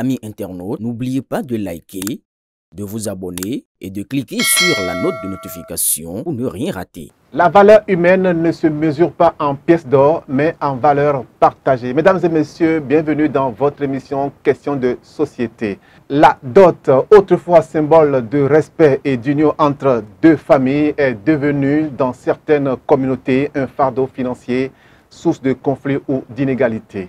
Amis internautes, n'oubliez pas de liker, de vous abonner et de cliquer sur la note de notification pour ne rien rater. La valeur humaine ne se mesure pas en pièces d'or, mais en valeurs partagées. Mesdames et messieurs, bienvenue dans votre émission Questions de société. La dot, autrefois symbole de respect et d'union entre deux familles, est devenue dans certaines communautés un fardeau financier, source de conflits ou d'inégalités.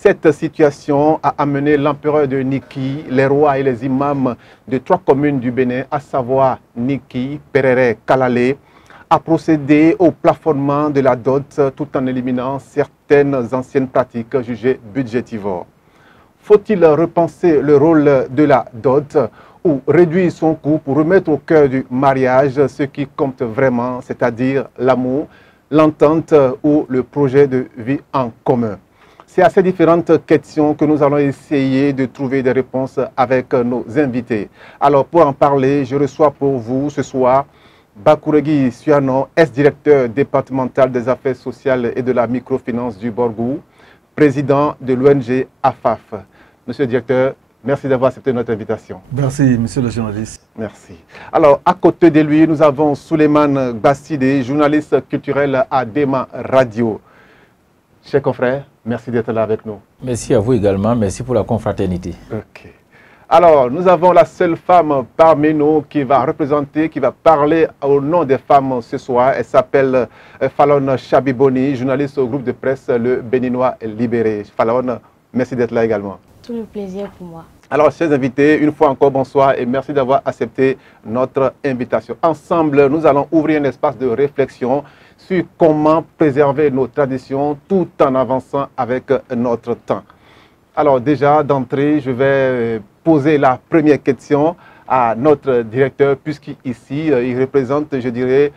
Cette situation a amené l'empereur de Niki, les rois et les imams de 3 communes du Bénin, à savoir Niki, Perere, Kalale, à procéder au plafonnement de la dot tout en éliminant certaines anciennes pratiques jugées budgétivores. Faut-il repenser le rôle de la dot ou réduire son coût pour remettre au cœur du mariage ce qui compte vraiment, c'est-à-dire l'amour, l'entente ou le projet de vie en commun? C'est à ces différentes questions que nous allons essayer de trouver des réponses avec nos invités. Alors pour en parler, je reçois pour vous ce soir Bakourégui Suano, ex-directeur départemental des affaires sociales et de la microfinance du Borgou, président de l'ONG AFAF. Monsieur le directeur, merci d'avoir accepté notre invitation. Merci, monsieur le journaliste. Merci. Alors, à côté de lui, nous avons Souleymane Basside, journaliste culturel à Dema Radio. Chers confrères, merci d'être là avec nous. Merci à vous également, merci pour la confraternité. Ok. Alors, nous avons la seule femme parmi nous qui va représenter, qui va parler au nom des femmes ce soir. Elle s'appelle Falon Chabiboni, journaliste au groupe de presse Le Béninois Libéré. Falon, merci d'être là également. Tout le plaisir pour moi. Alors, chers invités, une fois encore, bonsoir et merci d'avoir accepté notre invitation. Ensemble, nous allons ouvrir un espace de réflexion sur comment préserver nos traditions tout en avançant avec notre temps. Alors déjà, d'entrée, je vais poser la première question à notre directeur, puisqu'ici, il représente, je dirais,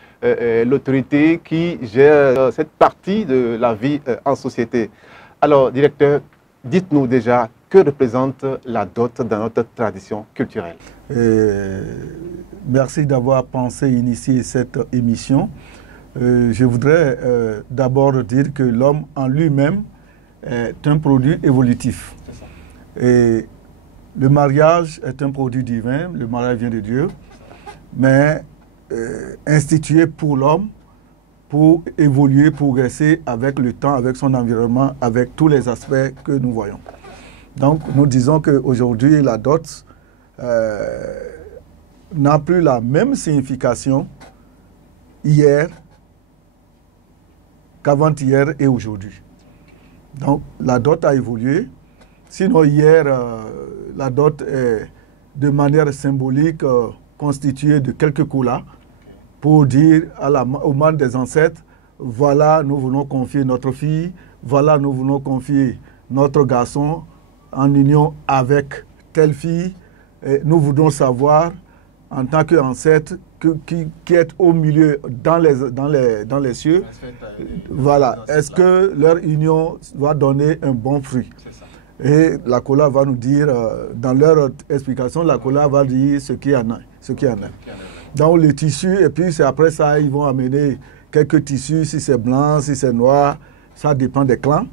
l'autorité qui gère cette partie de la vie en société. Alors, directeur, dites-nous déjà, que représente la dot dans notre tradition culturelle? Merci d'avoir pensé initier cette émission. Je voudrais d'abord dire que l'homme en lui-même est un produit évolutif. Et le mariage est un produit divin, le mariage vient de Dieu, mais institué pour l'homme, pour évoluer, progresser avec le temps, avec son environnement, avec tous les aspects que nous voyons. Donc nous disons qu'aujourd'hui la dot n'a plus la même signification hier qu'avant-hier et aujourd'hui. Donc la dot a évolué. Sinon hier, la dot est de manière symbolique constituée de quelques colas pour dire au mal des ancêtres, voilà, nous voulons confier notre fille, voilà, nous voulons confier notre garçon en union avec telle fille. Et nous voulons savoir, en tant qu'ancêtre, qui est au milieu dans les cieux, voilà, est-ce que leur union va donner un bon fruit? Et la cola va nous dire, dans leur explication, la cola va dire ce qu'il y en a. Dans le tissu, et puis c'est après ça, ils vont amener quelques tissus, si c'est blanc, si c'est noir, ça dépend des clans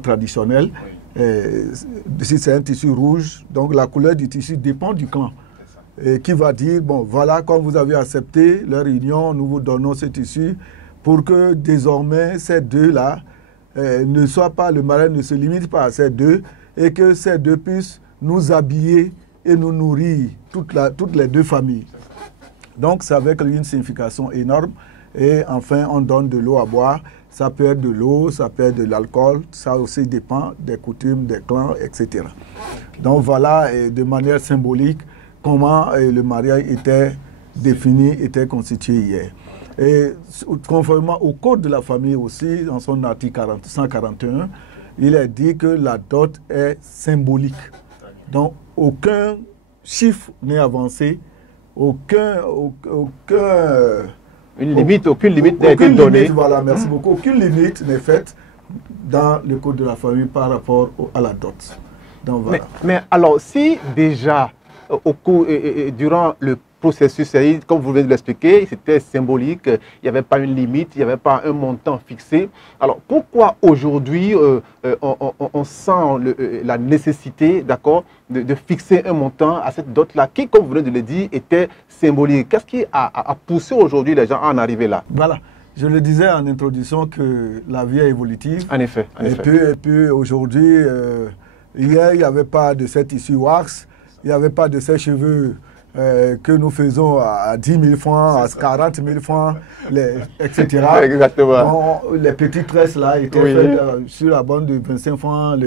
traditionnels. Et si c'est un tissu rouge, donc la couleur du tissu dépend du clan. Et qui va dire, bon, voilà, comme vous avez accepté leur union, nous vous donnons ce tissu pour que désormais ces deux-là ne soient pas, le mariage ne se limite pas à ces deux et que ces deux puissent nous habiller et nous nourrir, toutes les deux familles. Donc, c'est avec une signification énorme. Et enfin, on donne de l'eau à boire. Ça peut être de l'eau, ça peut être de l'alcool. Ça aussi dépend des coutumes, des clans, etc. Donc, voilà, de manière symbolique, comment le mariage était défini, était constitué hier. Et conformément au code de la famille aussi, dans son article 141, il est dit que la dot est symbolique. Donc, aucun chiffre n'est avancé, aucune limite n'a été donnée. Voilà, merci beaucoup. Aucune limite n'est faite dans le code de la famille par rapport à la dot. Donc, voilà. Mais alors, si déjà, durant le processus, comme vous venez de l'expliquer, c'était symbolique, il n'y avait pas une limite, il n'y avait pas un montant fixé. Alors pourquoi aujourd'hui on sent la nécessité, d'accord, de fixer un montant à cette dot-là qui, comme vous venez de le dire, était symbolique? Qu'est-ce qui a poussé aujourd'hui les gens à en arriver là? Voilà. Je le disais en introduction que la vie est évolutive. En effet. En effet. Et puis aujourd'hui, hier, il n'y avait pas de cette issue wax, il n'y avait pas de ces cheveux que nous faisons à 10 000 francs, à 40 000 francs, etc. Exactement. Bon, les petites tresses là étaient faites sur la bande de 25 francs,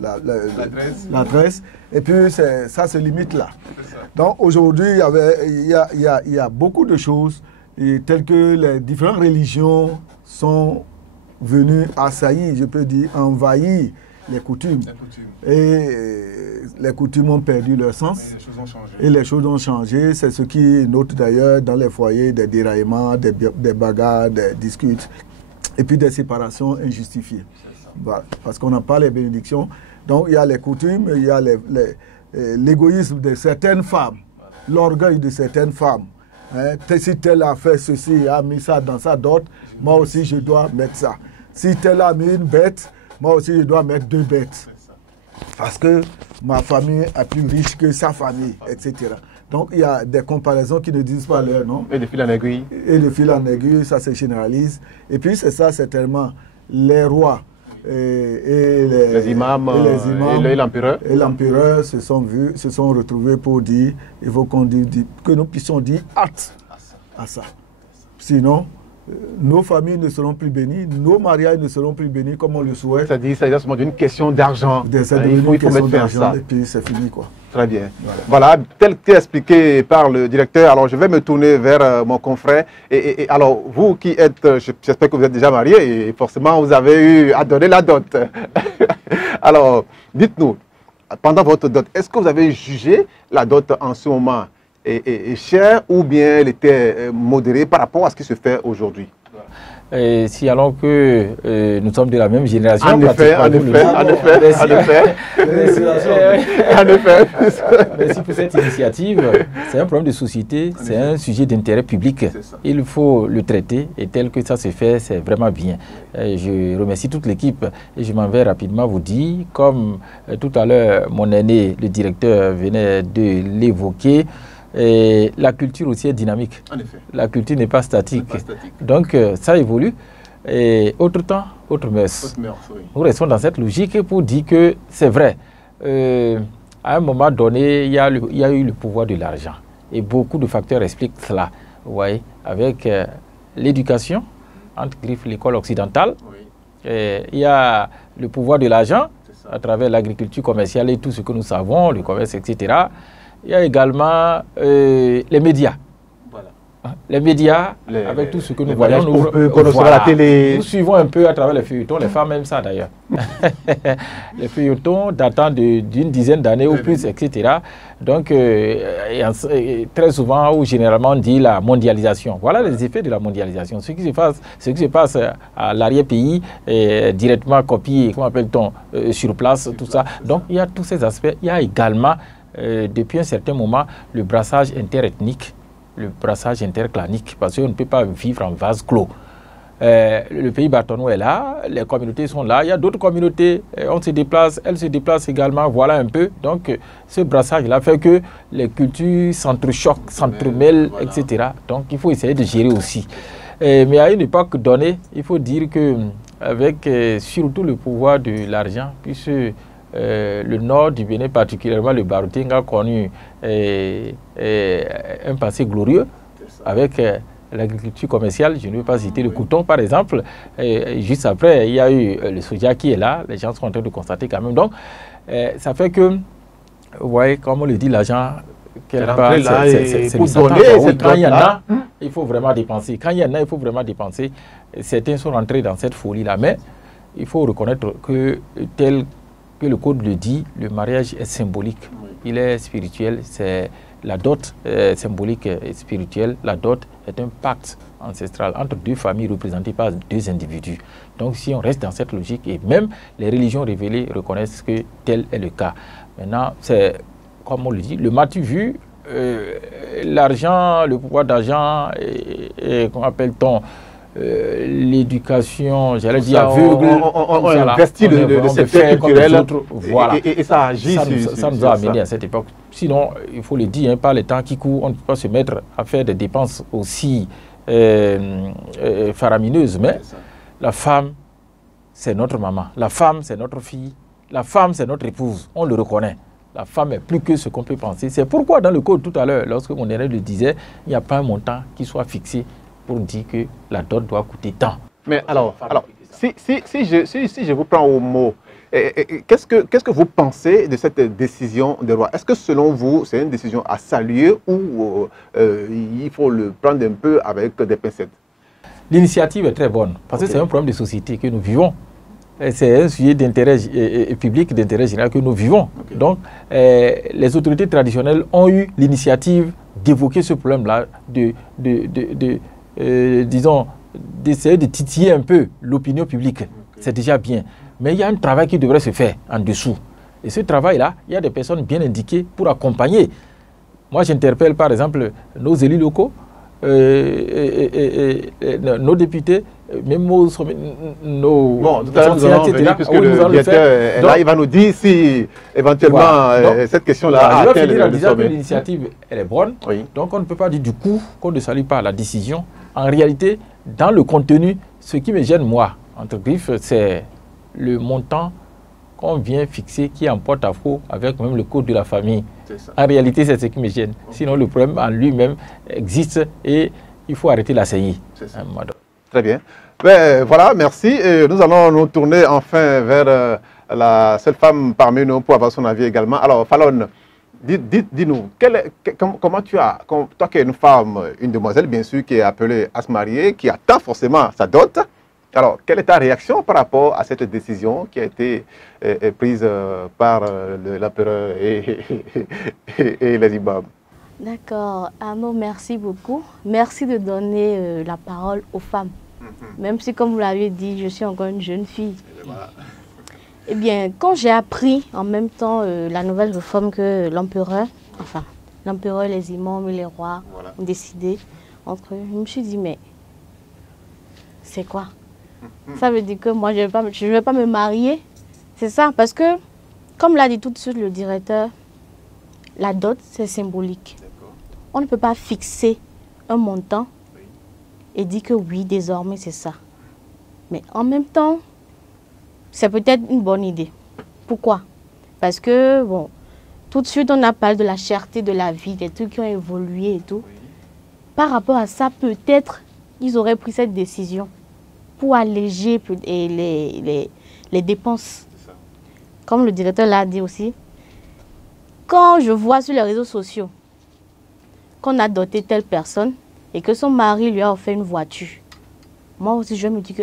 la tresse. Et puis ça se limite là. Donc aujourd'hui, il y a beaucoup de choses telles que les différentes religions sont venues assaillir, je peux dire, envahir les coutumes. Et les coutumes ont perdu leur sens. Et les choses ont changé. C'est ce qui note d'ailleurs dans les foyers des déraillements, des bagarres, des disputes, et puis des séparations injustifiées. Voilà. Parce qu'on n'a pas les bénédictions. Donc il y a les coutumes, il y a l'égoïsme de certaines femmes, l'orgueil de certaines femmes. Hein, si tel a fait ceci, a mis ça dans sa dot, moi aussi je dois mettre ça. Si tel a mis une bête, moi aussi je dois mettre 2 bêtes. Parce que ma famille est plus riche que sa famille, etc. Donc il y a des comparaisons qui ne disent pas leur nom. Et de fil en aiguille. Et de fil en aiguille, ça se généralise. Et puis c'est ça certainement, les rois et les imams et l'empereur. Et l'empereur se sont retrouvés pour dire, il faut que nous puissions dire hâte à ça. Sinon, nos familles ne seront plus bénies, nos mariages ne seront plus bénis comme on le souhaite. C'est-à-dire, c'est seulement d'une question d'argent. Il faut mettre fin à ça. Et puis c'est fini, quoi. Très bien. Voilà, tel que expliqué par le directeur. Alors, je vais me tourner vers mon confrère. Et alors, vous qui êtes, j'espère que vous êtes déjà marié et forcément, vous avez eu à donner la dot. Alors, dites-nous, pendant votre dot, est-ce que vous avez jugé la dot en ce moment est chère ou bien elle était modérée par rapport à ce qui se fait aujourd'hui? Si alors que nous sommes de la même génération, en effet. Merci pour cette initiative. C'est un problème de société, c'est un sujet d'intérêt public. Il faut le traiter et tel que ça se fait, c'est vraiment bien. Je remercie toute l'équipe et je m'en vais rapidement vous dire, comme tout à l'heure mon aîné, le directeur, venait de l'évoquer. Et la culture aussi est dynamique. En effet. La culture n'est pas statique. Donc, ça évolue. Et autre temps, autre mœurs. Oui. Nous restons dans cette logique pour dire que c'est vrai. À un moment donné, il y a eu le pouvoir de l'argent. Et beaucoup de facteurs expliquent cela. Vous voyez, avec l'éducation, entre griffes, l'école occidentale, il y a le pouvoir de l'argent à travers l'agriculture commerciale et tout ce que nous savons, le commerce, etc. Il y a également les médias. Voilà. Les médias, avec tout ce que nous voyons, nous suivons un peu à travers les feuilletons, les femmes aiment ça d'ailleurs. Les feuilletons datant d'une dizaine d'années ou plus, etc. Donc, très souvent ou généralement, on dit la mondialisation. Voilà les effets de la mondialisation. Ce qui se passe à l'arrière-pays est directement copié, comment appelle-t-on, sur place, tout ça. Donc, il y a tous ces aspects. Il y a également depuis un certain moment, le brassage interethnique, le brassage interclanique, parce qu'on ne peut pas vivre en vase clos. Le pays bâtonneau est là, les communautés sont là, il y a d'autres communautés, on se déplace, elles se déplacent également, voilà un peu. Donc, ce brassage-là fait que les cultures s'entrechoquent, s'entremêlent, etc. Donc, il faut essayer de gérer aussi. Mais à une époque donnée, il faut dire que avec surtout le pouvoir de l'argent, puisque le nord du Bénin, particulièrement le Barouting, a connu un passé glorieux avec l'agriculture commerciale. Je ne vais pas citer le coton, par exemple. Juste après, il y a eu le soja qui est là. Les gens sont en train de constater quand même. Donc, ça fait que, vous voyez, comme on le dit, l'argent, c'est pour donner. Quand il y en a, il faut vraiment dépenser. Quand il y en a, il faut vraiment dépenser. Certains sont rentrés dans cette folie-là. Mais il faut reconnaître que tel que le code le dit, le mariage est symbolique, il est spirituel, c'est la dot symbolique et spirituelle. La dot est un pacte ancestral entre deux familles représentées par deux individus. Donc si on reste dans cette logique, et même les religions révélées reconnaissent que tel est le cas. Maintenant, c'est, comme on le dit, le matu vu l'argent, le pouvoir d'argent et comment appelle-t-on l'éducation, j'allais dire aveugle. On investit le secteur culturel voilà. Et ça agit ça nous a amené à cette époque. Sinon, il faut le dire, par les temps qui courent, on ne peut pas se mettre à faire des dépenses aussi faramineuses. Mais la femme, c'est notre maman. La femme, c'est notre fille. La femme, c'est notre épouse. On le reconnaît. La femme est plus que ce qu'on peut penser. C'est pourquoi dans le code tout à l'heure, lorsque mon élève le disait, il n'y a pas un montant qui soit fixé pour dire que la dot doit coûter tant. Mais alors si je vous prends au mot, qu'est-ce que vous pensez de cette décision de roi? Est-ce que selon vous, c'est une décision à saluer ou il faut le prendre un peu avec des pincettes? L'initiative est très bonne parce que c'est un problème de société que nous vivons. C'est un sujet d'intérêt public, d'intérêt général que nous vivons. Donc, les autorités traditionnelles ont eu l'initiative d'évoquer ce problème-là, disons, d'essayer de titiller un peu l'opinion publique. C'est déjà bien. Mais il y a un travail qui devrait se faire en dessous. Et ce travail-là, il y a des personnes bien indiquées pour accompagner. Moi, j'interpelle par exemple nos élus locaux, nos députés, même nos bon, tout à l'heure, nous allons venir, puisque le directeur est là, il va nous dire si éventuellement voilà. Cette question-là a finir en disant que l'initiative elle est bonne. Oui. Donc on ne peut pas dire du coup qu'on ne salue pas la décision. En réalité, dans le contenu, ce qui me gêne, moi, entre griffes, c'est le montant qu'on vient fixer qui est en porte-à-faux avec même le code de la famille. En réalité, c'est ce qui me gêne. Sinon, le problème en lui-même existe et il faut arrêter la CI. Très bien. Ben, voilà, merci. Et nous allons nous tourner enfin vers la seule femme parmi nous pour avoir son avis également. Alors, Fallon, dis-nous, comment tu as, toi qui es une femme, une demoiselle bien sûr, qui est appelée à se marier, qui attend forcément sa dot, alors, quelle est ta réaction par rapport à cette décision qui a été prise par l'empereur et les imams? D'accord. Arnaud, merci beaucoup. Merci de donner la parole aux femmes. Même si, comme vous l'avez dit, je suis encore une jeune fille. Eh bien, quand j'ai appris en même temps la nouvelle réforme que l'empereur, enfin, l'empereur, les imams et les rois ont décidé entre eux, je me suis dit, mais c'est quoi? Ça veut dire que moi, je ne vais pas me marier. C'est ça, parce que, comme l'a dit tout de suite le directeur, la dot, c'est symbolique. On ne peut pas fixer un montant et dire que oui, désormais, c'est ça. Mais en même temps, c'est peut-être une bonne idée. Pourquoi? Parce que, bon, tout de suite, on a parlé de la cherté de la vie, des trucs qui ont évolué et tout. Par rapport à ça, peut-être, ils auraient pris cette décision pour alléger les dépenses. Comme le directeur l'a dit aussi, quand je vois sur les réseaux sociaux qu'on a doté telle personne et que son mari lui a offert une voiture, moi aussi je me dis que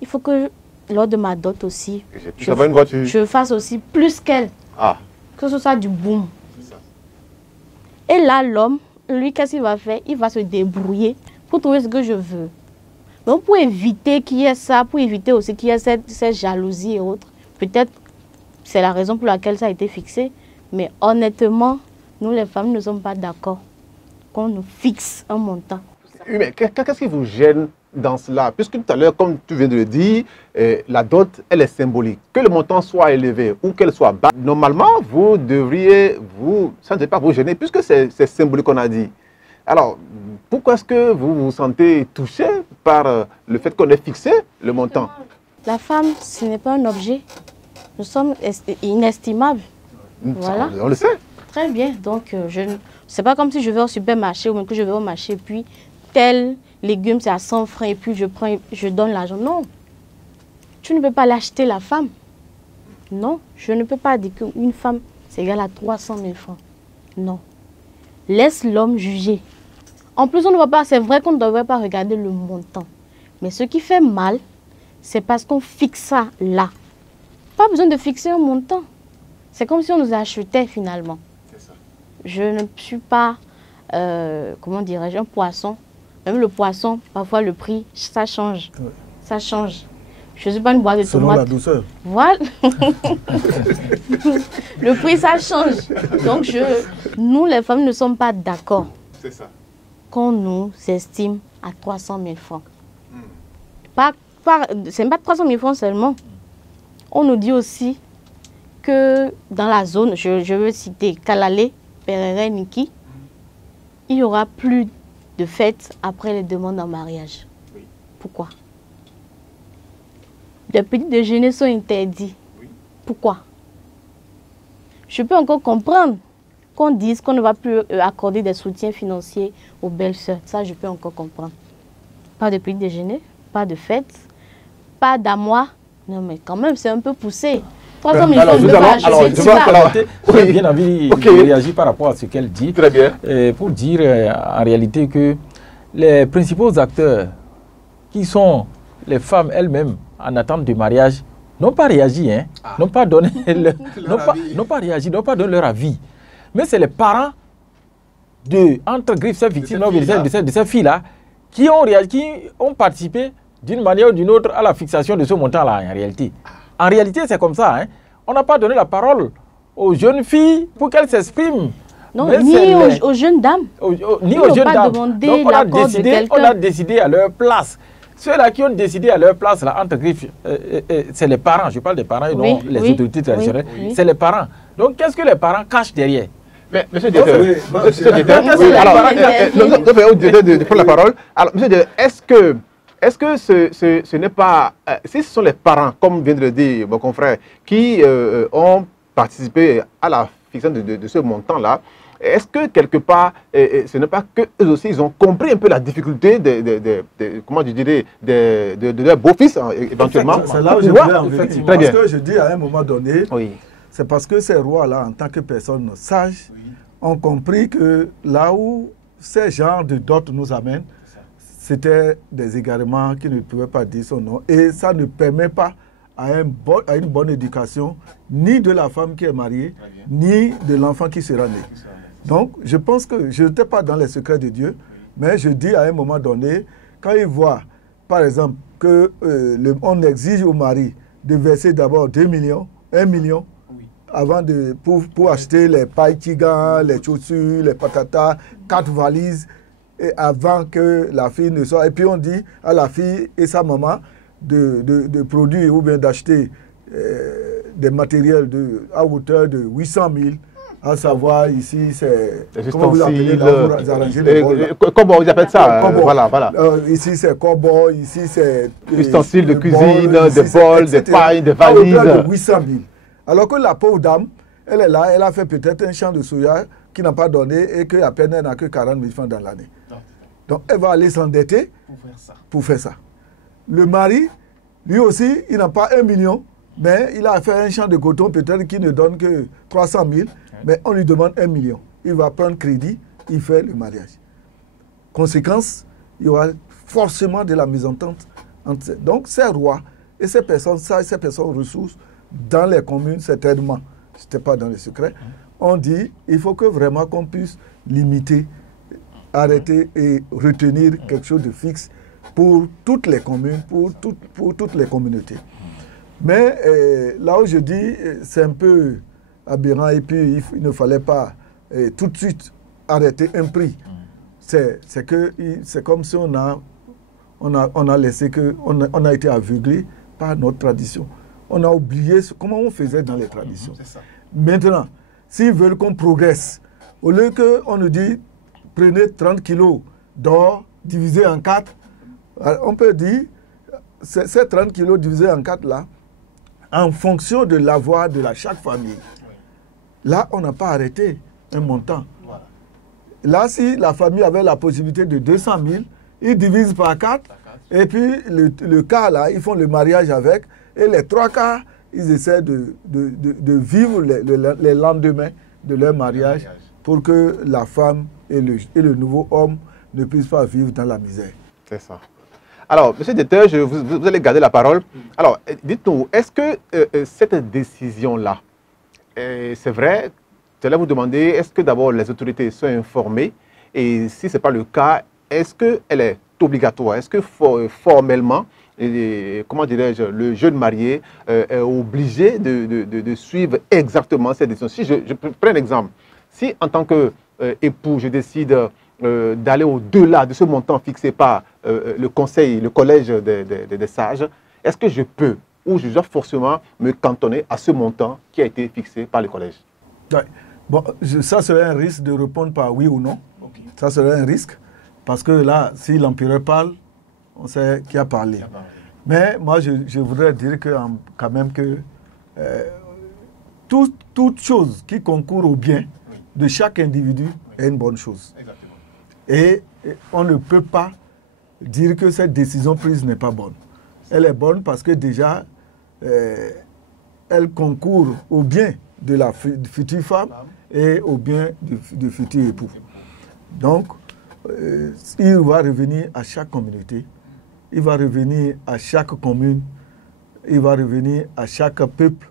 il faut que lors de ma dot aussi, je fasse aussi plus qu'elle. Que ce soit du boom. Et là, l'homme, lui, qu'est-ce qu'il va faire? Il va se débrouiller pour trouver ce que je veux. Donc, pour éviter qu'il y ait ça, pour éviter aussi qu'il y ait cette jalousie et autres, peut-être c'est la raison pour laquelle ça a été fixé. Mais honnêtement, nous les femmes ne sommes pas d'accord qu'on nous fixe un montant. Oui, mais qu'est-ce qui vous gêne dans cela? Puisque tout à l'heure, comme tu viens de le dire, la dot, elle est symbolique. Que le montant soit élevé ou qu'elle soit bas, normalement, vous devriez, ça ne devrait pas vous gêner, puisque c'est symbolique qu'on a dit. Alors, pourquoi est-ce que vous vous sentez touché par le fait qu'on ait fixé le montant? La femme, ce n'est pas un objet. Nous sommes inestimables. Voilà. On le sait. Très bien. Donc, c'est pas comme si je vais au supermarché ou même que je vais au marché, puis tel légume, c'est à 100 francs et puis je donne l'argent. Non. Tu ne peux pas l'acheter, la femme. Non. Je ne peux pas dire qu'une femme, c'est égal à 300 000 francs. Non. Laisse l'homme juger. En plus, on ne voit pas, c'est vrai qu'on ne devrait pas regarder le montant. Mais ce qui fait mal, c'est parce qu'on fixe ça là. Pas besoin de fixer un montant. C'est comme si on nous achetait finalement. Ça. Je ne suis pas, comment dirais-je, un poisson. Même le poisson, parfois le prix, ça change. Ouais. Ça change. Je ne suis pas une boîte de Selon tomates. la douceur. Voilà. Le prix, ça change. Donc, nous, les femmes, ne sommes pas d'accord. C'est ça. Qu'on nous estime à 300 000 francs. C'est pas 300 000 francs seulement. On nous dit aussi que dans la zone, je veux citer Kalalé, Perere, Niki, il y aura plus de fêtes après les demandes en mariage. Oui. Pourquoi? Les petits déjeuners sont interdits. Oui. Pourquoi? Je peux encore comprendre qu'on dise qu'on ne va plus accorder des soutiens financiers aux belles-sœurs. Ça, je peux encore comprendre. Pas de petit déjeuner, pas de fête, pas d'amois. Non, mais quand même, c'est un peu poussé. 300 000 francs, j'ai bien envie de réagir par rapport à ce qu'elle dit. Très bien. Pour dire en réalité que les principaux acteurs, qui sont les femmes elles-mêmes en attente du mariage, n'ont pas réagi, hein, n'ont pas donné n'ont pas réagi, n'ont pas donné leur avis. Mais c'est les parents entre griffes, ces victimes de ces filles-là, qui ont réagi, qui ont participé d'une manière ou d'une autre à la fixation de ce montant-là, en réalité. En réalité, c'est comme ça. Hein. On n'a pas donné la parole aux jeunes filles pour qu'elles s'expriment. Non, ni aux jeunes dames. Ni aux jeunes dames. Donc on a décidé à leur place. Ceux-là qui ont décidé à leur place, là, entre griffes, c'est les parents. Je parle des parents et non les autorités traditionnelles. C'est les parents. Donc qu'est-ce que les parents cachent derrière? Mais, monsieur Dieter, de prendre la parole. Alors, monsieur Dieter, est-ce que ce n'est pas, si ce sont les parents, comme vient de le dire mon confrère, qui ont participé à la fixation de ce montant-là, est-ce que quelque part, ce n'est pas qu'eux aussi, ils ont compris un peu la difficulté comment je dirais, de leur beau-fils, éventuellement? C'est là où je voulais en venir. Très bien. Parce que je dis à un moment donné, oui. C'est parce que ces rois-là, en tant que personnes sages, ont compris que là où ces genres de dot nous amènent, c'était des égarements qui ne pouvaient pas dire son nom. Et ça ne permet pas à une bonne éducation, ni de la femme qui est mariée, ni de l'enfant qui sera né. Donc, je pense que je n'étais pas dans les secrets de Dieu, mais je dis à un moment donné, quand il voit, par exemple, qu'on exige au mari de verser d'abord 2 millions, 1 million, avant pour acheter les pailles tigans, les chaussures, les patatas, 4 valises, et avant que la fille ne soit... Et puis on dit à la fille et sa maman de produire ou bien d'acheter des matériels à hauteur de 800 000, à savoir ici c'est... Comment vous appelez là, vous arrangez les bols, comment vous appelez ça? Voilà. Ici c'est corbeau, ici c'est... ustensiles de cuisine, des bols, des pailles, des valises. À hauteur de 800 000. Alors que la pauvre dame, elle est là, elle a fait peut-être un champ de soya qui n'a pas donné et qu'à peine elle n'a que 40 000 francs dans l'année. Donc elle va aller s'endetter pour faire ça. Le mari, lui aussi, il n'a pas 1 million, mais il a fait un champ de coton peut-être qui ne donne que 300 000, mais on lui demande 1 million. Il va prendre crédit, il fait le mariage. Conséquence, il y aura forcément de la mésentente entre ces. Donc ces rois et ces personnes sages, ces personnes ressources, dans les communes, certainement, ce n'était pas dans les secrets, on dit il faut que vraiment qu'on puisse limiter, arrêter et retenir quelque chose de fixe pour toutes les communes, pour toutes les communautés. Mais là où je dis, c'est un peu aberrant et puis il ne fallait pas tout de suite arrêter un prix. C'est comme si on a laissé que, on a été aveuglé par notre tradition. On a oublié comment on faisait dans les traditions. Maintenant, s'ils veulent qu'on progresse, au lieu qu'on nous dit prenez 30 kilos d'or divisé en 4, on peut dire ces 30 kilos divisés en 4 là, en fonction de l'avoir de chaque famille. Là, on n'a pas arrêté un montant. Là, si la famille avait la possibilité de 200 000, ils divisent par 4, et puis le quart là, ils font le mariage avec. Et les 3 quarts, ils essaient de vivre les lendemains de leur mariage pour que la femme et le nouveau homme ne puissent pas vivre dans la misère. C'est ça. Alors, monsieur Dieter, vous allez garder la parole. Alors, dites-nous, est-ce que cette décision-là, c'est vrai, je vais vous demander, est-ce que d'abord les autorités sont informées? Et si ce n'est pas le cas, est-ce qu'elle est obligatoire? Est-ce que formellement, comment dirais-je, le jeune marié est obligé de suivre exactement cette décision. Si je prends un exemple, si en tant qu'époux, je décide d'aller au-delà de ce montant fixé par le conseil, le collège des sages, est-ce que je peux ou je dois forcément me cantonner à ce montant qui a été fixé par le collège? Ouais. Bon, ça serait un risque de répondre par oui ou non. Okay. Ça serait un risque, parce que là, si l'empereur parle, on sait qui a parlé. Mais moi, je voudrais dire quand même que toute chose qui concourt au bien de chaque individu est une bonne chose. Exactement. Et on ne peut pas dire que cette décision prise n'est pas bonne. Elle est bonne parce que déjà, elle concourt au bien de la future femme et au bien du futur époux. Donc, il va revenir à chaque communauté, il va revenir à chaque commune, il va revenir à chaque peuple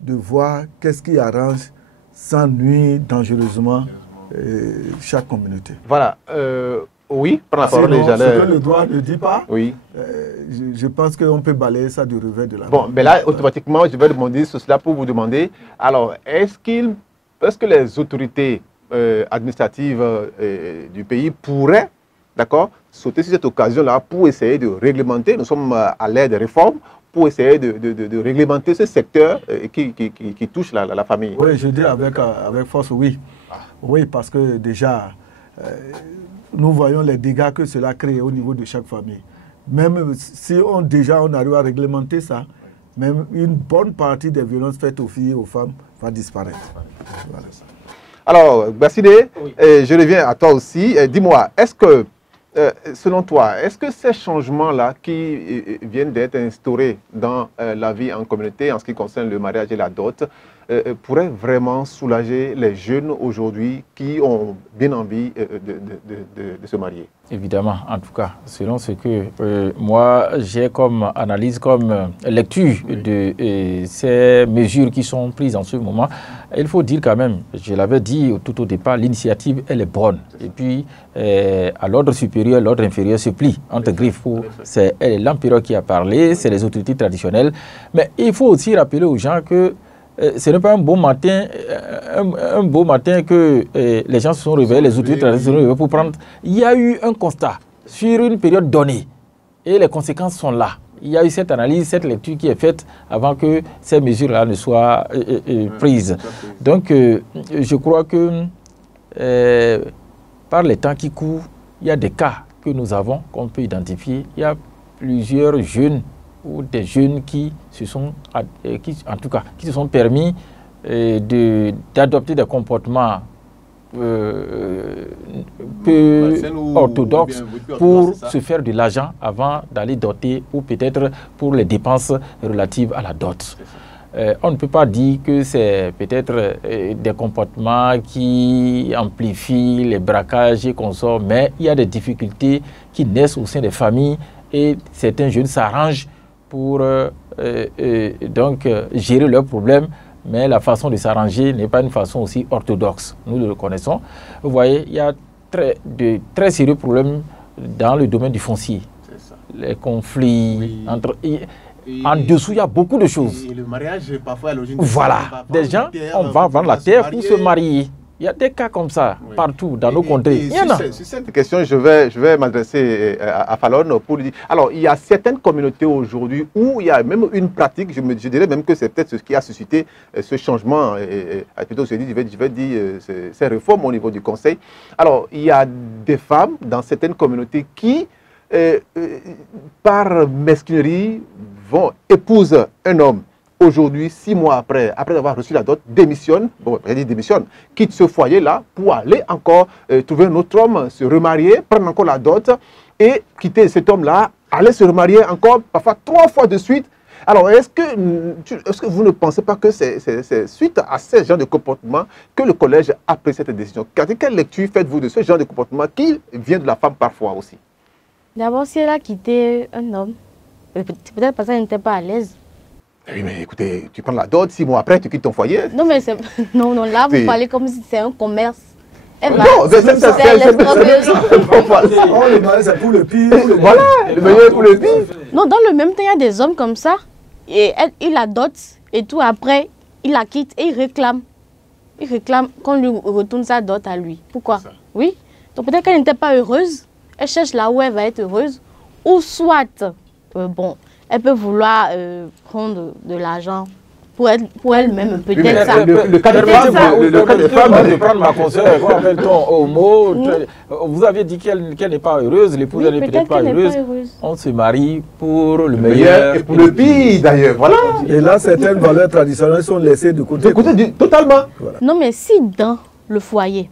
de voir qu'est-ce qui arrange sans nuire dangereusement chaque communauté. Voilà. Oui, par la parole, ce que le droit ne dit pas, oui. Je pense qu'on peut balayer ça du revers de la main. Bon, mais là, automatiquement, je vais demander cela pour vous demander, alors, est-ce que les autorités administratives du pays pourraient, d'accord, sauter sur cette occasion-là pour essayer de réglementer, nous sommes à l'ère des réformes, pour essayer de réglementer ce secteur qui touche la famille? Oui, je dis avec force oui. Oui, parce que déjà, nous voyons les dégâts que cela crée au niveau de chaque famille. Même si on arrive à réglementer ça, même une bonne partie des violences faites aux filles et aux femmes va disparaître. Voilà. Alors, Basside, oui. Je reviens à toi aussi. Dis-moi, est-ce que, selon toi, est-ce que ces changements-là qui viennent d'être instaurés dans la vie en communauté, en ce qui concerne le mariage et la dot, pourraient vraiment soulager les jeunes aujourd'hui qui ont bien envie de se marier? Évidemment, en tout cas, selon ce que moi j'ai comme analyse, comme lecture de ces mesures qui sont prises en ce moment, il faut dire quand même, je l'avais dit tout au départ, l'initiative elle est bonne. Et puis à l'ordre supérieur, l'ordre inférieur se plie entre griffes. C'est l'empereur qui a parlé, c'est les autorités traditionnelles. Mais il faut aussi rappeler aux gens que ce n'est pas un beau matin que les gens se sont réveillés, les autorités traditionnelles se sont réveillées pour prendre. Il y a eu un constat sur une période donnée et les conséquences sont là. Il y a eu cette analyse, cette lecture qui est faite avant que ces mesures-là ne soient prises. Donc, je crois que par les temps qui courent, il y a des cas que nous avons, qu'on peut identifier. Il y a plusieurs jeunes ou des jeunes qui se sont permis d'adopter des comportements peu orthodoxes pour se faire de l'argent avant d'aller doter ou peut-être pour les dépenses relatives à la dot. On ne peut pas dire que c'est peut-être des comportements qui amplifient les braquages et consorts, mais il y a des difficultés qui naissent au sein des familles et certains jeunes s'arrangent pour donc gérer leurs problèmes, mais la façon de s'arranger n'est pas une façon aussi orthodoxe. Nous le reconnaissons. Vous voyez, il y a de très sérieux problèmes dans le domaine du foncier. Les conflits entre... En dessous, il y a beaucoup de choses. Et le mariage, parfois, à l'origine... Voilà. Des gens, on va vendre la terre pour se marier. Il y a des cas comme ça, partout, dans nos contrées. Il y en a. Sur cette question, je vais m'adresser à Fallon pour lui dire... Alors, il y a certaines communautés aujourd'hui où il y a même une pratique, je dirais même que c'est peut-être ce qui a suscité ce changement, plutôt je vais dire ces réformes au niveau du conseil. Alors, il y a des femmes dans certaines communautés qui, par mesquinerie, épousent un homme. Aujourd'hui, 6 mois après avoir reçu la dot, démissionne, quitte ce foyer-là pour aller encore trouver un autre homme, se remarier, prendre encore la dot et quitter cet homme-là, aller se remarier encore, parfois 3 fois de suite. Alors, est-ce que vous ne pensez pas que c'est suite à ce genre de comportement que le collège a pris cette décision? Quelle lecture faites-vous de ce genre de comportement qui vient de la femme parfois aussi? D'abord, si elle a quitté un homme, peut-être parce qu'elle n'était pas à l'aise. Oui, mais écoutez, tu prends la dot, 6 mois après, tu quittes ton foyer. Non, mais non, là, vous parlez comme si c'est un commerce. elle va... Non, c'est l'escroqueuse. Oh, le mariage, c'est pour le pire. Voilà, le meilleur pour le pire. Non, dans le même temps, il y a des hommes comme ça, et il la dote, et tout, après, il la quitte, et il réclame. Il réclame qu'on lui retourne sa dot à lui. Pourquoi? Oui. Donc peut-être qu'elle n'était pas heureuse, elle cherche là où elle va être heureuse, ou soit, bon, elle peut vouloir prendre de l'argent pour elle-même, peut-être ça. Le cas des femmes, je prends ma consoeur, comment appelle-t-on, homo. Vous avez dit qu'elle n'est pas heureuse, l'épouse n'est peut-être pas heureuse. On se marie pour le meilleur et pour le pire d'ailleurs, voilà. Et là, certaines valeurs traditionnelles sont laissées de côté. Totalement. Voilà. Non, mais si dans le foyer,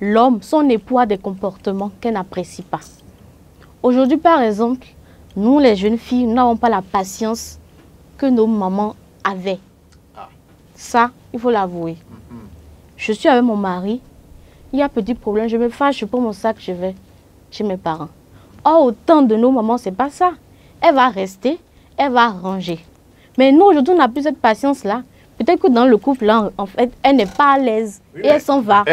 l'homme, son époux a des comportements qu'elle n'apprécie pas. Aujourd'hui, par exemple, nous, les jeunes filles, nous n'avons pas la patience que nos mamans avaient. Ça, il faut l'avouer. Je suis avec mon mari, il y a petit problème, je me fâche, je prends mon sac, je vais chez mes parents. Or, au temps de nos mamans, c'est pas ça. Elle va rester, elle va ranger. Mais nous, aujourd'hui, on n'a plus cette patience-là. Peut-être que dans le couple, là, en fait, elle n'est pas à l'aise et elle s'en va.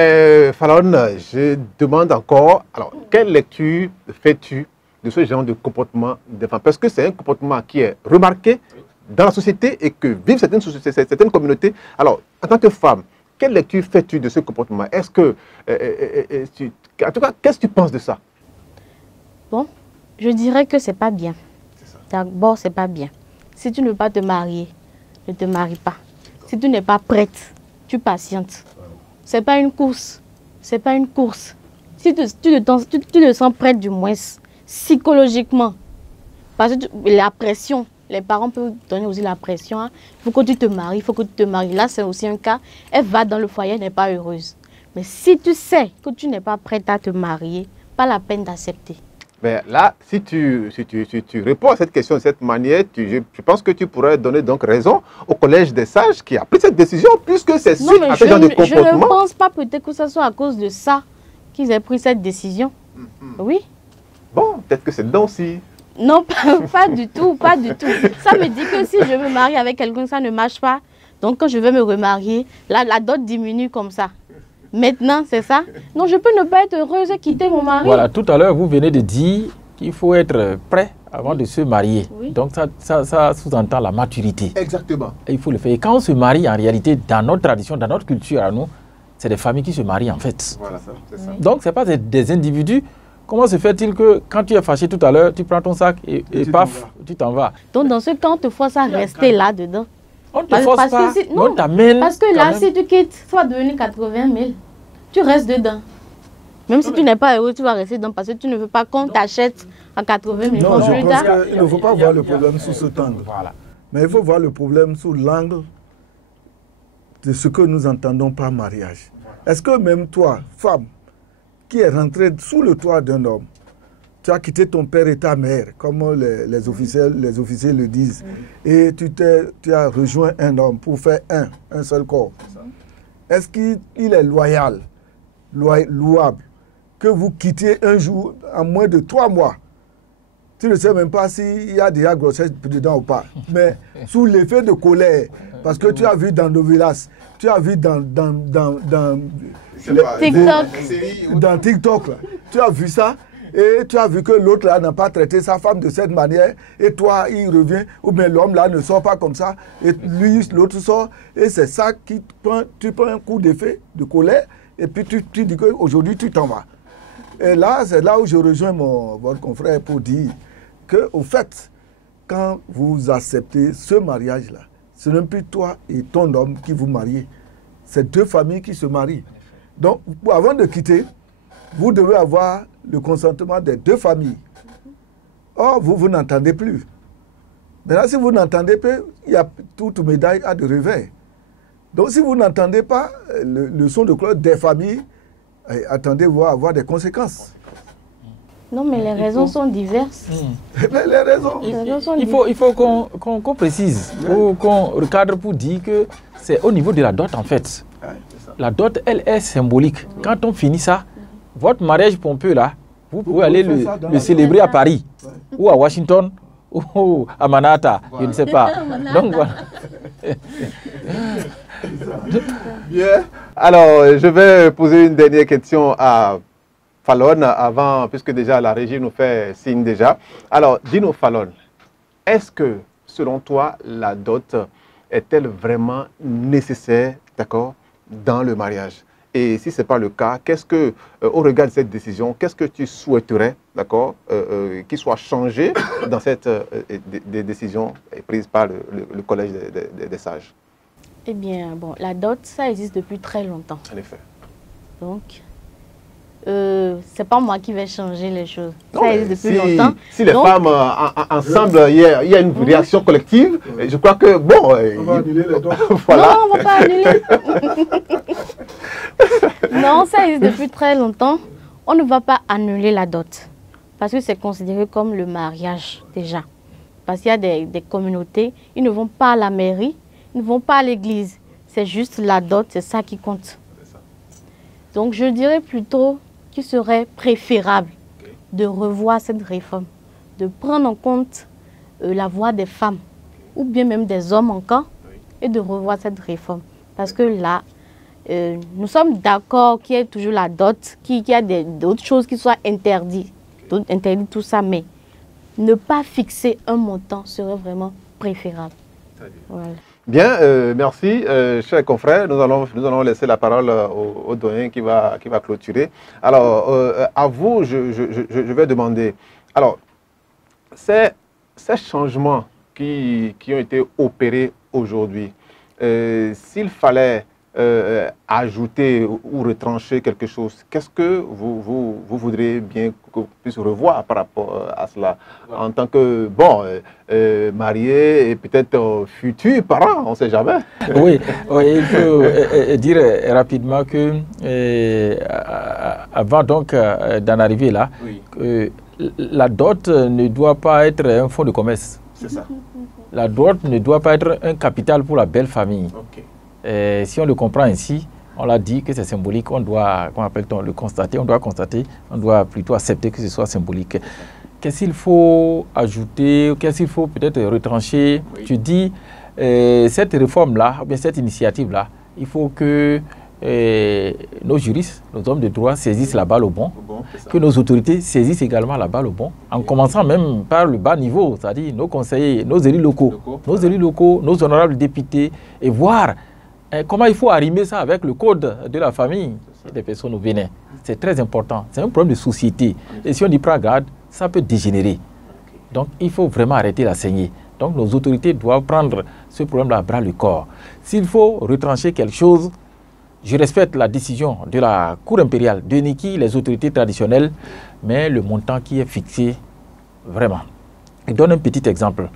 Falon, je demande encore, alors, quelle lecture fais-tu de ce genre de comportement des femmes? Parce que c'est un comportement qui est remarqué dans la société et que vivent certaines communautés. Alors, en tant que femme, quelle lecture fais-tu de ce comportement? Est-ce que, en tout cas, qu'est-ce que tu penses de ça? Bon, je dirais que c'est pas bien. D'abord, c'est pas bien. Si tu ne veux pas te marier, ne te marie pas. Si tu n'es pas prête, tu patientes. C'est pas une course. C'est pas une course. Si tu te sens prête du moins, psychologiquement, parce que la pression, les parents peuvent donner aussi la pression. Hein. Il faut que tu te maries, il faut que tu te maries. Là, c'est aussi un cas. Elle va dans le foyer, elle n'est pas heureuse. Mais si tu sais que tu n'es pas prête à te marier, pas la peine d'accepter. Mais là, si tu réponds à cette question de cette manière, je pense que tu pourrais donner donc raison au Collège des Sages qui a pris cette décision, puisque c'est suite à ce genre de comportement. Je ne pense pas peut-être que ce soit à cause de ça qu'ils aient pris cette décision. Oui. Bon, peut-être que c'est dedans aussi. Non, pas du tout, pas du tout. Ça me dit que si je me marie avec quelqu'un, ça ne marche pas. Donc quand je vais me remarier, la dot diminue comme ça. Maintenant, c'est ça? Non, je peux ne pas être heureuse et quitter mon mari. Voilà, tout à l'heure, vous venez de dire qu'il faut être prêt avant de se marier. Oui. Donc ça sous-entend la maturité. Exactement. Et il faut le faire. Et quand on se marie, en réalité, dans notre tradition, dans notre culture à nous, c'est des familles qui se marient en fait. Voilà, c'est ça. Donc ce n'est pas des individus. Comment se fait-il que quand tu es fâché tout à l'heure, tu prends ton sac et paf, tu t'en vas? Donc dans ce cas, on te force à rester là-dedans. On ne te force pas, non, on t'amène. Parce que là, si tu quittes, ça va devenir 80 000. Tu restes dedans. Même si tu n'es pas heureux, tu vas rester dedans parce que tu ne veux pas qu'on t'achète à 80 000. Non, je pense qu'il ne faut pas voir le problème sous cet angle. Voilà. Mais il faut voir le problème sous l'angle de ce que nous entendons par mariage. Est-ce que même toi, femme, qui est rentrée sous le toit d'un homme, tu as quitté ton père et ta mère, comme les officiers le disent, et tu as rejoint un homme pour faire un seul corps. Est-ce qu'il est loyal, louable, que vous quittiez un jour en moins de 3 mois? Tu ne sais même pas s'il y a déjà grossesse dedans ou pas. Mais sous l'effet de colère, parce que tu as vu dans nos villages, tu as vu dans TikTok, là, tu as vu ça, et tu as vu que l'autre là n'a pas traité sa femme de cette manière, et toi il revient, ou bien l'homme là ne sort pas comme ça, et lui l'autre sort, et c'est ça qui tu prends un coup d'effet de colère, et puis tu dis qu'aujourd'hui tu t'en vas. Et là, c'est là où je rejoins votre confrère pour dire qu'au fait, quand vous acceptez ce mariage-là, ce n'est plus toi et ton homme qui vous mariez, c'est 2 familles qui se marient. Donc, avant de quitter, vous devez avoir le consentement des 2 familles. Or, vous n'entendez plus. Maintenant, si vous n'entendez pas, il y a toute médaille à de revers. Donc, si vous n'entendez pas le son de cloche des familles, attendez voir avoir des conséquences. Non, mais les raisons sont diverses. Les raisons. Il faut qu'on précise, qu'on recadre pour dire que c'est au niveau de la dot en fait. La dot, elle est symbolique. Quand on finit ça, votre mariage pompeux là, vous pouvez aller le célébrer à Paris, ou à Washington, ou à Manhattan, je ne sais pas. Donc voilà. Bien. Alors, je vais poser une dernière question à Fallon avant, puisque déjà la régie nous fait signe déjà. Alors, dis-nous Fallon, est-ce que, selon toi, la dot est-elle vraiment nécessaire, d'accord, dans le mariage? Et si ce n'est pas le cas, qu'est-ce que, au regard de cette décision, qu'est-ce que tu souhaiterais, d'accord, qu'il soit changé dans cette des décisions prises par le Collège des sages? Eh bien, bon, la dot, ça existe depuis très longtemps. En effet. Donc, c'est pas moi qui vais changer les choses. Non, ça existe depuis longtemps. Si les femmes ensemble, il y a une réaction collective, je crois que, bon... On va annuler les dons. Voilà. Non, on ne va pas annuler. Non, ça existe depuis très longtemps. On ne va pas annuler la dot. Parce que c'est considéré comme le mariage, déjà. Parce qu'il y a des communautés, ils ne vont pas à la mairie, ils ne vont pas à l'église. C'est juste la dot, c'est ça qui compte. Donc, je dirais plutôt qu'il serait préférable de revoir cette réforme, de prendre en compte la voix des femmes, ou bien même des hommes encore, et de revoir cette réforme. Parce que là, nous sommes d'accord qu'il y ait toujours la dot, qu'il y a d'autres choses qui soient interdites, tout ça, mais ne pas fixer un montant serait vraiment préférable. Voilà. Bien, merci, chers confrères. Nous allons laisser la parole au doyen qui va clôturer. Alors, à vous, je vais demander. Alors, ces changements qui ont été opérés aujourd'hui, s'il fallait ajouter ou retrancher quelque chose, qu'est-ce que vous voudriez bien qu'on puisse revoir par rapport à cela, en tant que, bon, marié et peut-être futur parent, on ne sait jamais. Oui, il faut dire rapidement que avant donc d'en arriver là, la dot ne doit pas être un fonds de commerce. C'est ça. La dot ne doit pas être un capital pour la belle famille. Okay. Si on le comprend ainsi, on l'a dit que c'est symbolique, on doit, comment appelle-t-on, le constater, on doit plutôt accepter que ce soit symbolique. Qu'est-ce qu'il faut ajouter, qu'est-ce qu'il faut peut-être retrancher? Tu dis, cette réforme-là, ou bien cette initiative-là, il faut que nos juristes, nos hommes de droit saisissent la balle au bon, que nos autorités saisissent également la balle au bon, en commençant même par le bas niveau, c'est-à-dire nos conseillers, nos élus locaux, nos honorables députés, et voir comment il faut arrimer ça avec le code de la famille des personnes au Bénin. C'est très important. C'est un problème de société. Et si on y prend garde, ça peut dégénérer. Donc, il faut vraiment arrêter la saignée. Donc, nos autorités doivent prendre ce problème-là à bras le corps. S'il faut retrancher quelque chose, je respecte la décision de la Cour impériale de niquer les autorités traditionnelles, mais le montant qui est fixé, vraiment. Je donne un petit exemple.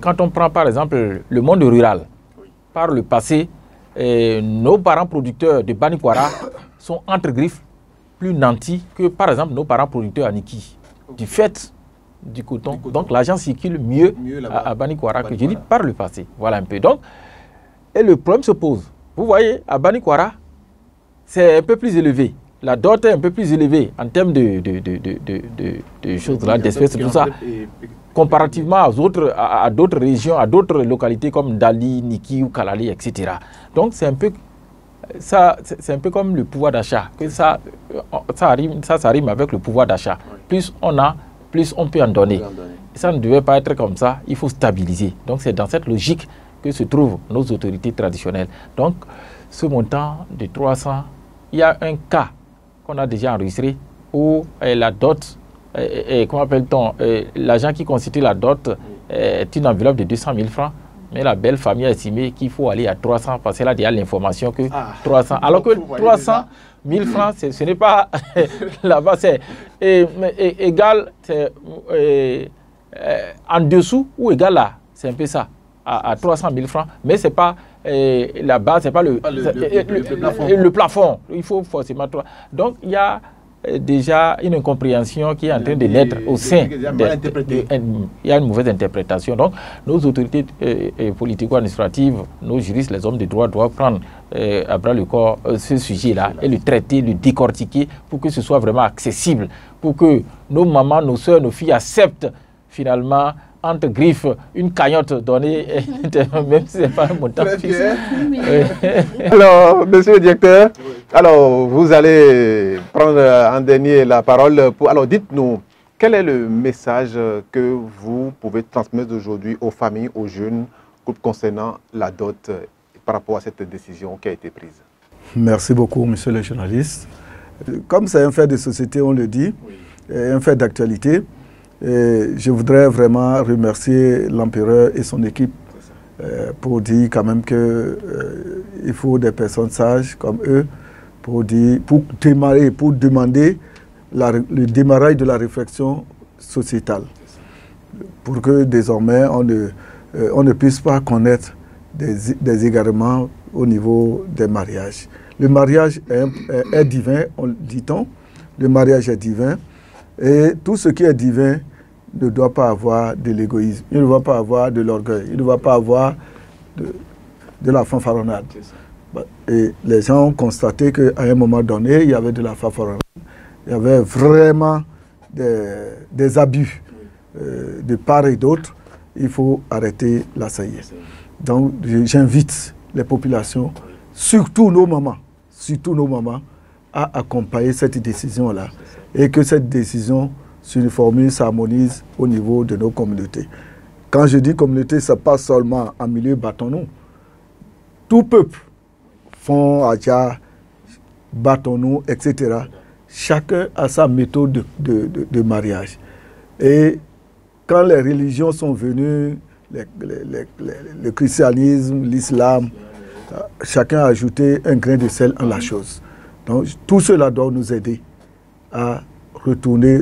Quand on prend par exemple le monde rural, par le passé, nos parents producteurs de Banikwara sont entre griffes plus nantis que par exemple nos parents producteurs à Niki. Du fait du coton. Donc l'argent circule mieux à Banikwara que je dis par le passé. Voilà un peu. Donc, et le problème se pose. Vous voyez, à Banikwara, c'est un peu plus élevé. La dot est un peu plus élevée en termes de choses là, d'espèces, tout ça. Comparativement à d'autres régions, à d'autres localités comme Dali, Niki ou Kalali, etc. Donc c'est un peu comme le pouvoir d'achat. Ça rime avec le pouvoir d'achat. Plus on a, plus on peut en donner. Ça ne devait pas être comme ça. Il faut stabiliser. Donc c'est dans cette logique que se trouvent nos autorités traditionnelles. Donc ce montant de 300, il y a un cas qu'on a déjà enregistré où la dot, comment appelle-t-on, l'argent qui constitue la dot est une enveloppe de 200 000 francs, mais la belle famille a estimé qu'il faut aller à 300 parce qu'elle a déjà l'information que 300. Alors que 300 000 francs, ce n'est pas là-bas, c'est égal, en dessous ou égal là, c'est un peu ça, à 300 000 francs, mais ce n'est pas là-bas, ce n'est pas le plafond. Il faut forcément. Donc il y a déjà une incompréhension qui est en train de naître au sein. Il y a une mauvaise interprétation. Donc, nos autorités politico-administratives, nos juristes, les hommes de droit doivent prendre à bras le corps ce sujet-là et le traiter, le décortiquer pour que ce soit vraiment accessible, pour que nos mamans, nos soeurs, nos filles acceptent finalement entre griffes, une cagnotte donnée, même si ce n'est pas un montant fixe. Alors, monsieur le directeur, alors vous allez prendre en dernier la parole. Alors, dites-nous, quel est le message que vous pouvez transmettre aujourd'hui aux familles, aux jeunes, concernant la dot par rapport à cette décision qui a été prise? Merci beaucoup, monsieur le journaliste. Comme c'est un fait de société, on le dit, un fait d'actualité, je voudrais vraiment remercier l'empereur et son équipe pour dire quand même qu'il faut des personnes sages comme eux pour demander le démarrage de la réflexion sociétale, pour que désormais on ne puisse pas connaître des égarements au niveau des mariages. Le mariage est divin, dit-on. Le mariage est divin. Et tout ce qui est divin ne doit pas avoir de l'égoïsme. Il ne doit pas avoir de l'orgueil. Il ne doit pas avoir de la fanfaronnade. Et les gens ont constaté qu'à un moment donné, il y avait de la fanfaronnade. Il y avait vraiment des abus de part et d'autre. Il faut arrêter la saillie. Donc, j'invite les populations, surtout nos mamans, à accompagner cette décision-là et que cette décision s'uniformise, s'harmonise au niveau de nos communautés. Quand je dis communauté, ce n'est pas seulement en milieu bâtonnou. Tout peuple font Adja, bâtonnou, etc. Chacun a sa méthode de mariage. Et quand les religions sont venues, le christianisme, l'islam, chacun a ajouté un grain de sel en la chose. Donc tout cela doit nous aider à retourner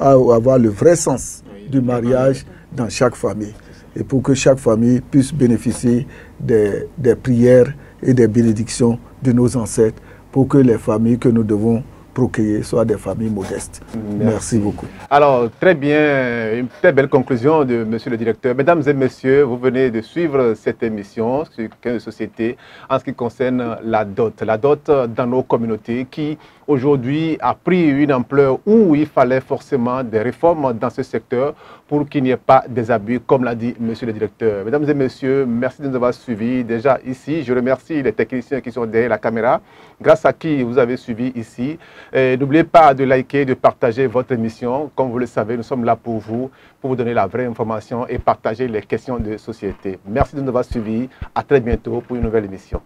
à avoir le vrai sens du mariage dans chaque famille. Et pour que chaque famille puisse bénéficier des prières et des bénédictions de nos ancêtres, pour que les familles que nous devons procréer soient des familles modestes. Merci beaucoup. Alors, très bien, une très belle conclusion de monsieur le directeur. Mesdames et messieurs, vous venez de suivre cette émission sur Questions de société en ce qui concerne la dot dans nos communautés qui aujourd'hui a pris une ampleur où il fallait forcément des réformes dans ce secteur pour qu'il n'y ait pas des abus, comme l'a dit monsieur le directeur. Mesdames et messieurs, merci de nous avoir suivis. Déjà ici, je remercie les techniciens qui sont derrière la caméra, grâce à qui vous avez suivi ici. N'oubliez pas de liker, de partager votre émission. Comme vous le savez, nous sommes là pour vous donner la vraie information et partager les questions de société. Merci de nous avoir suivis. À très bientôt pour une nouvelle émission.